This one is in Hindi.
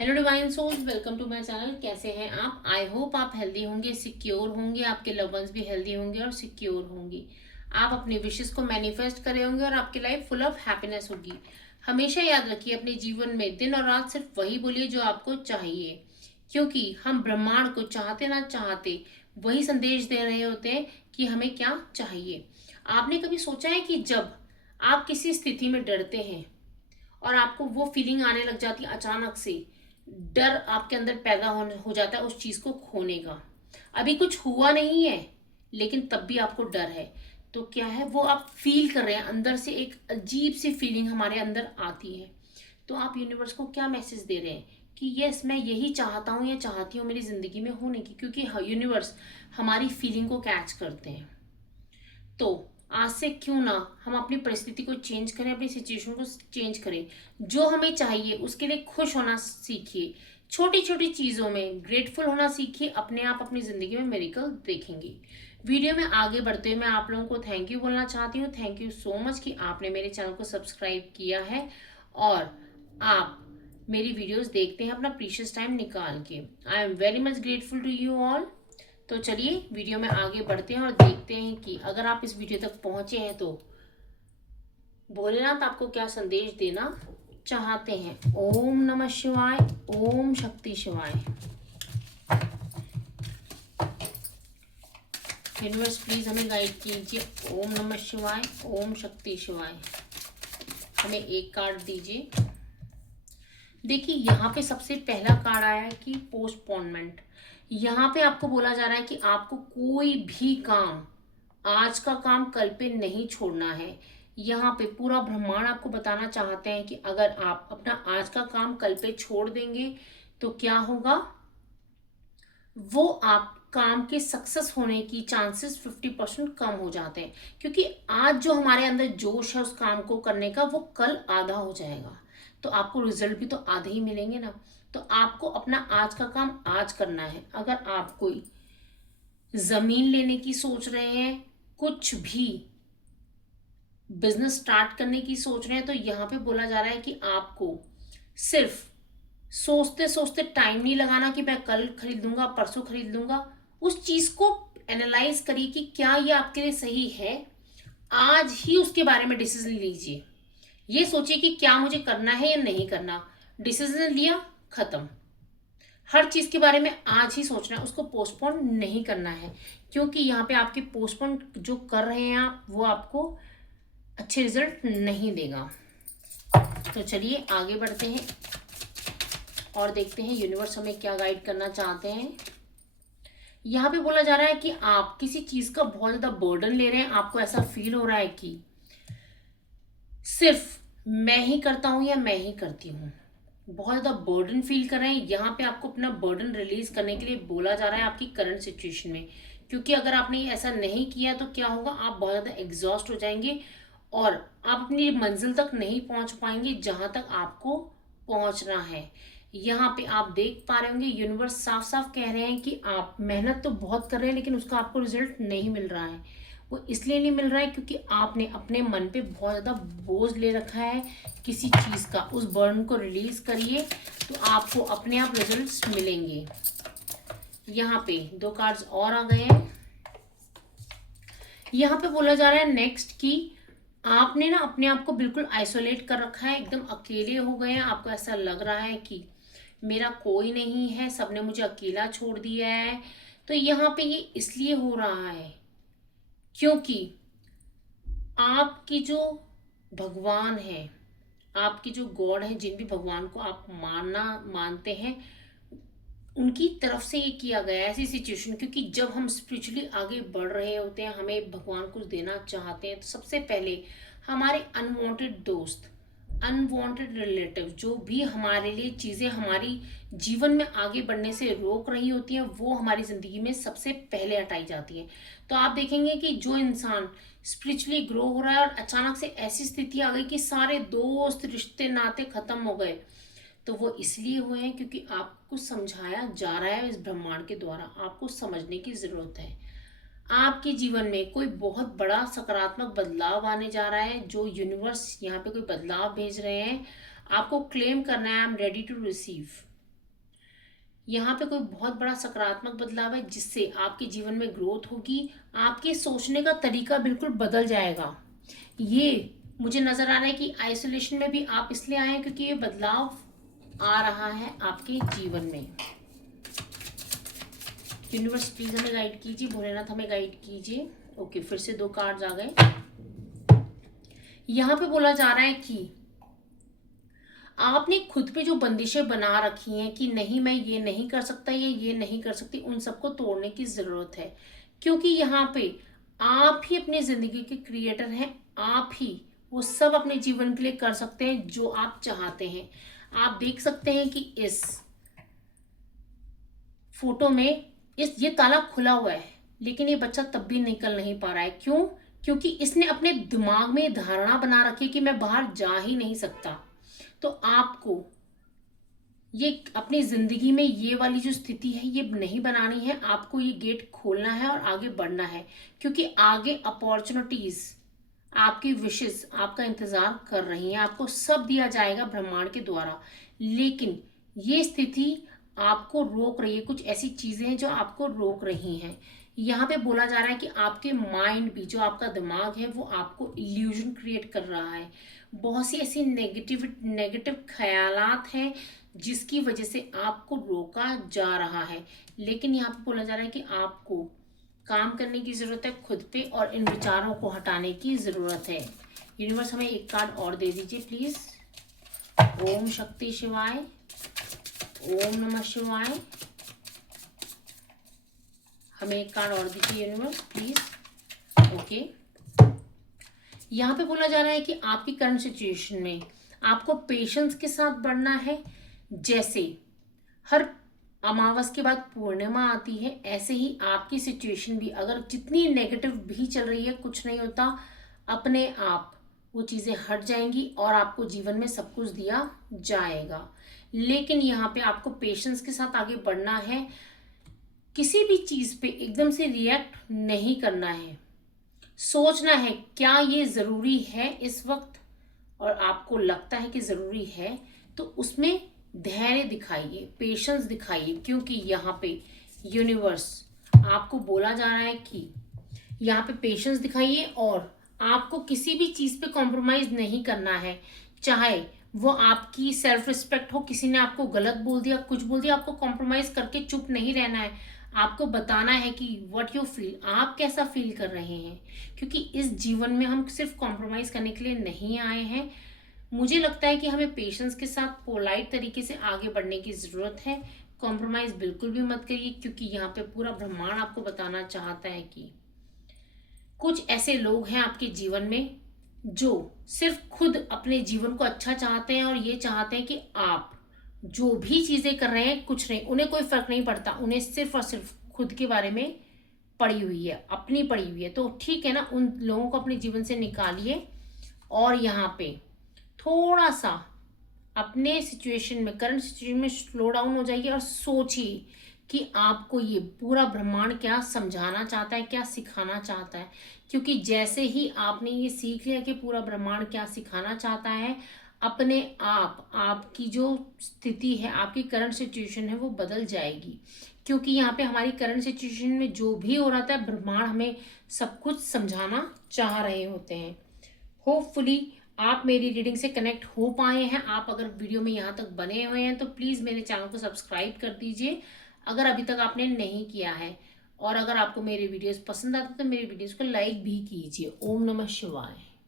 Hello divine souls, welcome to my channel. कैसे हैं आप? आई होप आप हेल्दी होंगे, सिक्योर होंगे, आपके लव वंस भी हेल्दी होंगे और सिक्योर होंगी। आप अपने विशेस को मैनिफेस्ट करे होंगे और आपकी लाइफ फुल ऑफ हैप्पीनेस होगी। हमेशा याद रखिए, अपने जीवन में दिन और रात सिर्फ वही बोलिए जो आपको चाहिए, क्योंकि हम ब्रह्मांड को चाहते ना चाहते वही संदेश दे रहे होते हैं कि हमें क्या चाहिए। आपने कभी सोचा है कि जब आप किसी स्थिति में डरते हैं और आपको वो फीलिंग आने लग जाती है, अचानक से डर आपके अंदर पैदा हो जाता है उस चीज को खोने का। अभी कुछ हुआ नहीं है लेकिन तब भी आपको डर है। तो क्या है वो आप फील कर रहे हैं, अंदर से एक अजीब सी फीलिंग हमारे अंदर आती है। तो आप यूनिवर्स को क्या मैसेज दे रहे हैं कि यस, मैं यही चाहता हूँ या चाहती हूँ मेरी जिंदगी में होने की, क्योंकि यूनिवर्स हमारी फीलिंग को कैच करते हैं। तो आज से क्यों ना हम अपनी परिस्थिति को चेंज करें, अपनी सिचुएशन को चेंज करें। जो हमें चाहिए उसके लिए खुश होना सीखिए, छोटी छोटी चीज़ों में ग्रेटफुल होना सीखिए। अपने आप अपनी ज़िंदगी में मेरिकल देखेंगे। वीडियो में आगे बढ़ते हुए मैं आप लोगों को थैंक यू बोलना चाहती हूँ। थैंक यू सो मच कि आपने मेरे चैनल को सब्सक्राइब किया है और आप मेरी वीडियोस देखते हैं अपना प्रीशियस टाइम निकाल के। I am very much grateful to you all. तो चलिए वीडियो में आगे बढ़ते हैं और देखते हैं कि अगर आप इस वीडियो तक पहुंचे हैं तो भोलेनाथ आपको क्या संदेश देना चाहते हैं। ओम नमः शिवाय, ओम शक्ति शिवाय। यूनिवर्स प्लीज हमें गाइड कीजिए। ओम नमः शिवाय, ओम शक्ति शिवाय। हमें एक कार्ड दीजिए। देखिए यहाँ पे सबसे पहला कार्ड आया है कि पोस्टपोनमेंट। यहाँ पे आपको बोला जा रहा है कि आपको कोई भी काम, आज का काम कल पे नहीं छोड़ना है। यहाँ पे पूरा ब्रह्मांड आपको बताना चाहते हैं कि अगर आप अपना आज का काम कल पे छोड़ देंगे तो क्या होगा, वो आप काम के सक्सेस होने की चांसेस 50% कम हो जाते हैं। क्योंकि आज जो हमारे अंदर जोश है उस काम को करने का, वो कल आधा हो जाएगा। तो आपको रिजल्ट भी तो आधे ही मिलेंगे ना। तो आपको अपना आज का काम आज करना है। अगर आप कोई जमीन लेने की सोच रहे हैं, कुछ भी बिजनेस स्टार्ट करने की सोच रहे हैं, तो यहाँ पे बोला जा रहा है कि आपको सिर्फ सोचते सोचते टाइम नहीं लगाना कि मैं कल खरीद लूंगा, परसों खरीद लूंगा। उस चीज को एनालाइज करिए कि क्या ये आपके लिए सही है। आज ही उसके बारे में डिसीजन लीजिए। ये सोचिए कि क्या मुझे करना है या नहीं करना। डिसीजन लिया, खत्म। हर चीज के बारे में आज ही सोचना है, उसको पोस्टपोन नहीं करना है। क्योंकि यहाँ पे आपके पोस्टपोन जो कर रहे हैं आप, वो आपको अच्छे रिजल्ट नहीं देगा। तो चलिए आगे बढ़ते हैं और देखते हैं यूनिवर्स हमें क्या गाइड करना चाहते हैं। यहाँ पे बोला जा रहा है कि आप किसी चीज का बहुत ज्यादा बर्डन ले रहे हैं। आपको ऐसा फील हो रहा है कि सिर्फ मैं ही करता हूँ या मैं ही करती हूँ। बहुत ज्यादा बर्डन फील कर रहे हैं। यहाँ पे आपको अपना बर्डन रिलीज करने के लिए बोला जा रहा है आपकी करंट सिचुएशन में। क्योंकि अगर आपने ऐसा नहीं किया तो क्या होगा, आप बहुत ज्यादा एग्जॉस्ट हो जाएंगे और आप अपनी मंजिल तक नहीं पहुंच पाएंगे जहां तक आपको पहुंचना है। यहाँ पे आप देख पा रहे होंगे यूनिवर्स साफ साफ कह रहे हैं कि आप मेहनत तो बहुत कर रहे हैं लेकिन उसका आपको रिजल्ट नहीं मिल रहा है। वो इसलिए नहीं मिल रहा है क्योंकि आपने अपने मन पे बहुत ज़्यादा बोझ ले रखा है किसी चीज़ का। उस बर्डन को रिलीज करिए तो आपको अपने आप रिजल्ट्स मिलेंगे। यहाँ पे दो कार्ड्स और आ गए हैं। यहाँ पे बोला जा रहा है नेक्स्ट कि आपने ना अपने आप को बिल्कुल आइसोलेट कर रखा है, एकदम अकेले हो गए हैं। आपको ऐसा लग रहा है कि मेरा कोई नहीं है, सबने मुझे अकेला छोड़ दिया है। तो यहाँ पे ये इसलिए हो रहा है क्योंकि आपकी जो भगवान है, आपकी जो गॉड है, जिन भी भगवान को आप मानते हैं, उनकी तरफ से ये किया गया है ऐसी सिचुएशन। क्योंकि जब हम स्पिरिचुअली आगे बढ़ रहे होते हैं, हमें भगवान कुछ देना चाहते हैं, तो सबसे पहले हमारे अनवांटेड दोस्त, अनवांटेड रिलेटिव, जो भी हमारे लिए चीज़ें हमारी जीवन में आगे बढ़ने से रोक रही होती हैं, वो हमारी ज़िंदगी में सबसे पहले हटाई जाती हैं। तो आप देखेंगे कि जो इंसान स्पिरिचुअली ग्रो हो रहा है और अचानक से ऐसी स्थिति आ गई कि सारे दोस्त, रिश्ते, नाते खत्म हो गए, तो वो इसलिए हुए हैं क्योंकि आपको समझाया जा रहा है इस ब्रह्मांड के द्वारा। आपको समझने की ज़रूरत है। आपके जीवन में कोई बहुत बड़ा सकारात्मक बदलाव आने जा रहा है, जो यूनिवर्स यहाँ पे कोई बदलाव भेज रहे हैं। आपको क्लेम करना है, I am ready to receive. यहाँ पे कोई बहुत बड़ा सकारात्मक बदलाव है जिससे आपके जीवन में ग्रोथ होगी, आपके सोचने का तरीका बिल्कुल बदल जाएगा। ये मुझे नजर आ रहा है कि आइसोलेशन में भी आप इसलिए आए हैं क्योंकि ये बदलाव आ रहा है आपके जीवन में। यूनिवर्स प्लीज हमें गाइड कीजिए, भोलेनाथ हमें गाइड कीजिए। ओके, फिर से 2 कार्ड्स आ गए। यहाँ पे बोला जा रहा है कि आपने खुद पे जो बंदिशें बना रखी हैं कि नहीं मैं ये नहीं कर सकता, ये नहीं कर सकती, उन सबको तोड़ने की जरूरत है। क्योंकि यहाँ पे आप ही अपनी जिंदगी के क्रिएटर हैं, आप ही वो सब अपने जीवन के लिए कर सकते हैं जो आप चाहते हैं। आप देख सकते हैं कि इस फोटो में ये ताला खुला हुआ है, लेकिन ये बच्चा तब भी निकल नहीं पा रहा है। क्यों? क्योंकि इसने अपने दिमाग में धारणा बना रखी है कि मैं बाहर जा ही नहीं सकता। तो आपको ये अपनी जिंदगी में ये वाली जो स्थिति है ये नहीं बनानी है, आपको ये गेट खोलना है और आगे बढ़ना है। क्योंकि आगे अपॉर्चुनिटीज, आपकी विशेस आपका इंतजार कर रही हैं, आपको सब दिया जाएगा ब्रह्मांड के द्वारा। लेकिन ये स्थिति आपको रोक रही है, कुछ ऐसी चीजें हैं जो आपको रोक रही हैं। यहाँ पे बोला जा रहा है कि आपके माइंड भी, जो आपका दिमाग है, वो आपको इल्यूजन क्रिएट कर रहा है। बहुत सी ऐसी नेगेटिव ख्यालात हैं जिसकी वजह से आपको रोका जा रहा है। लेकिन यहाँ पे बोला जा रहा है कि आपको काम करने की जरूरत है खुद पे, और इन विचारों को हटाने की जरूरत है। यूनिवर्स हमें एक कार्ड और दे दीजिए प्लीज। ओम शक्ति शिवाय, ओम नमः शिवाय। हमें एक कार्ड और दीजिए यूनिवर्स प्लीज। ओके, यहाँ पे बोला जा रहा है कि आपकी करंट सिचुएशन में आपको पेशेंस के साथ बढ़ना है। जैसे हर अमावस के बाद पूर्णिमा आती है, ऐसे ही आपकी सिचुएशन भी अगर जितनी नेगेटिव भी चल रही है, कुछ नहीं होता, अपने आप वो चीज़ें हट जाएंगी और आपको जीवन में सब कुछ दिया जाएगा। लेकिन यहाँ पे आपको पेशेंस के साथ आगे बढ़ना है। किसी भी चीज़ पे एकदम से रिएक्ट नहीं करना है, सोचना है क्या ये ज़रूरी है इस वक्त, और आपको लगता है कि ज़रूरी है तो उसमें धैर्य दिखाइए, पेशेंस दिखाइए। क्योंकि यहाँ पे यूनिवर्स आपको बोला जा रहा है कि यहाँ पे पेशेंस दिखाइए और आपको किसी भी चीज़ पे कॉम्प्रोमाइज़ नहीं करना है। चाहे वो आपकी सेल्फ रिस्पेक्ट हो, किसी ने आपको गलत बोल दिया, कुछ बोल दिया, आपको कॉम्प्रोमाइज़ करके चुप नहीं रहना है। आपको बताना है कि व्हाट यू फील, आप कैसा फील कर रहे हैं। क्योंकि इस जीवन में हम सिर्फ कॉम्प्रोमाइज़ करने के लिए नहीं आए हैं। मुझे लगता है कि हमें पेशेंस के साथ पोलाइट तरीके से आगे बढ़ने की ज़रूरत है। कॉम्प्रोमाइज़ बिल्कुल भी मत करिए, क्योंकि यहाँ पे पूरा ब्रह्मांड आपको बताना चाहता है कि कुछ ऐसे लोग हैं आपके जीवन में जो सिर्फ खुद अपने जीवन को अच्छा चाहते हैं और ये चाहते हैं कि आप जो भी चीज़ें कर रहे हैं कुछ नहीं, उन्हें कोई फर्क नहीं पड़ता, उन्हें सिर्फ और सिर्फ खुद के बारे में पड़ी हुई है, अपनी पड़ी हुई है। तो ठीक है ना, उन लोगों को अपने जीवन से निकालिए और यहाँ पे थोड़ा सा अपने सिचुएशन में, करंट सिचुएशन में स्लो डाउन हो जाइए और सोचिए कि आपको ये पूरा ब्रह्मांड क्या समझाना चाहता है, क्या सिखाना चाहता है। क्योंकि जैसे ही आपने ये सीख लिया कि पूरा ब्रह्मांड क्या सिखाना चाहता है, अपने आप आपकी जो स्थिति है, आपकी करंट सिचुएशन है, वो बदल जाएगी। क्योंकि यहाँ पे हमारी करंट सिचुएशन में जो भी हो रहा था, ब्रह्मांड हमें सब कुछ समझाना चाह रहे होते हैं। होपफुली आप मेरी रीडिंग से कनेक्ट हो पाए हैं। आप अगर वीडियो में यहाँ तक बने हुए हैं तो प्लीज़ मेरे चैनल को सब्सक्राइब कर दीजिए अगर अभी तक आपने नहीं किया है। और अगर आपको मेरे वीडियोस पसंद आते तो मेरे वीडियोस को लाइक भी कीजिए। ओम नमः शिवाय।